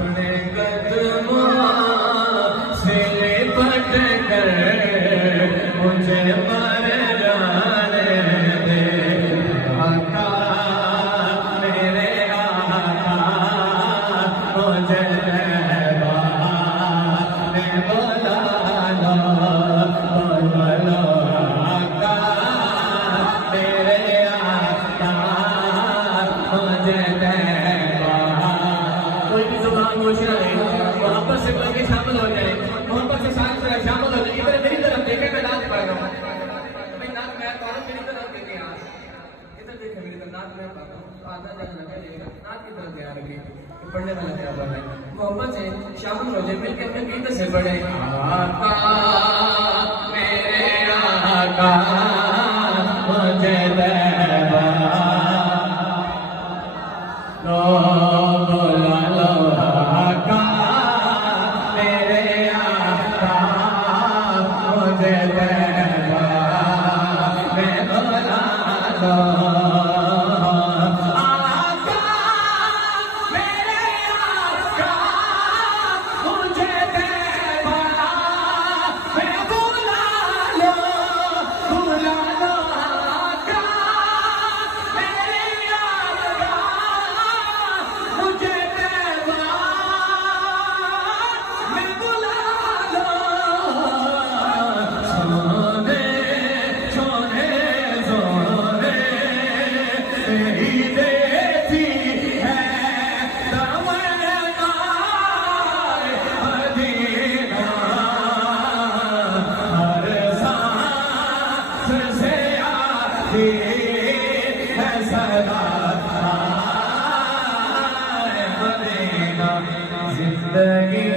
अपने कदमों से लिपट कर मुझे मर जाने दे आका, मेरे आका, मुझे बोला लो, बोलो आका, मेरे आका, मुझे कोई भी जुबान घोषणा नहीं, मोहब्बत से बन के शामिल हो जाए, मोहब्बत से शामिल हो जाए। इधर मेरी तरफ देखे, मैं नाच पढ़ रहा हूँ भाई, नाच मैं पढ़ रहा हूँ, मेरी तरफ देखे यार, इधर देखे मेरी तरफ, नाच मैं पढ़ रहा हूँ, आधा जाना लगा लेगा, नाच की तरफ ध्यान रखिए, पढ़ने वाला क्या पढ़ रहा है। मोहब्बत से शामिल हो जाए, मिलकर अपने गीत से पढ़े आका, मेरे आका, मुझे बोला लो आका, मेरे आका, मुझे मैं बोला लो आका, मेरे आका, मुझे मैं बोला लो आका, मेरे आका, मुझे मैं बुला लो। सोने सोने सोने ही देती है तमन्ना मदीना, हर सांस से आती है सदा मदीना, जिंदगी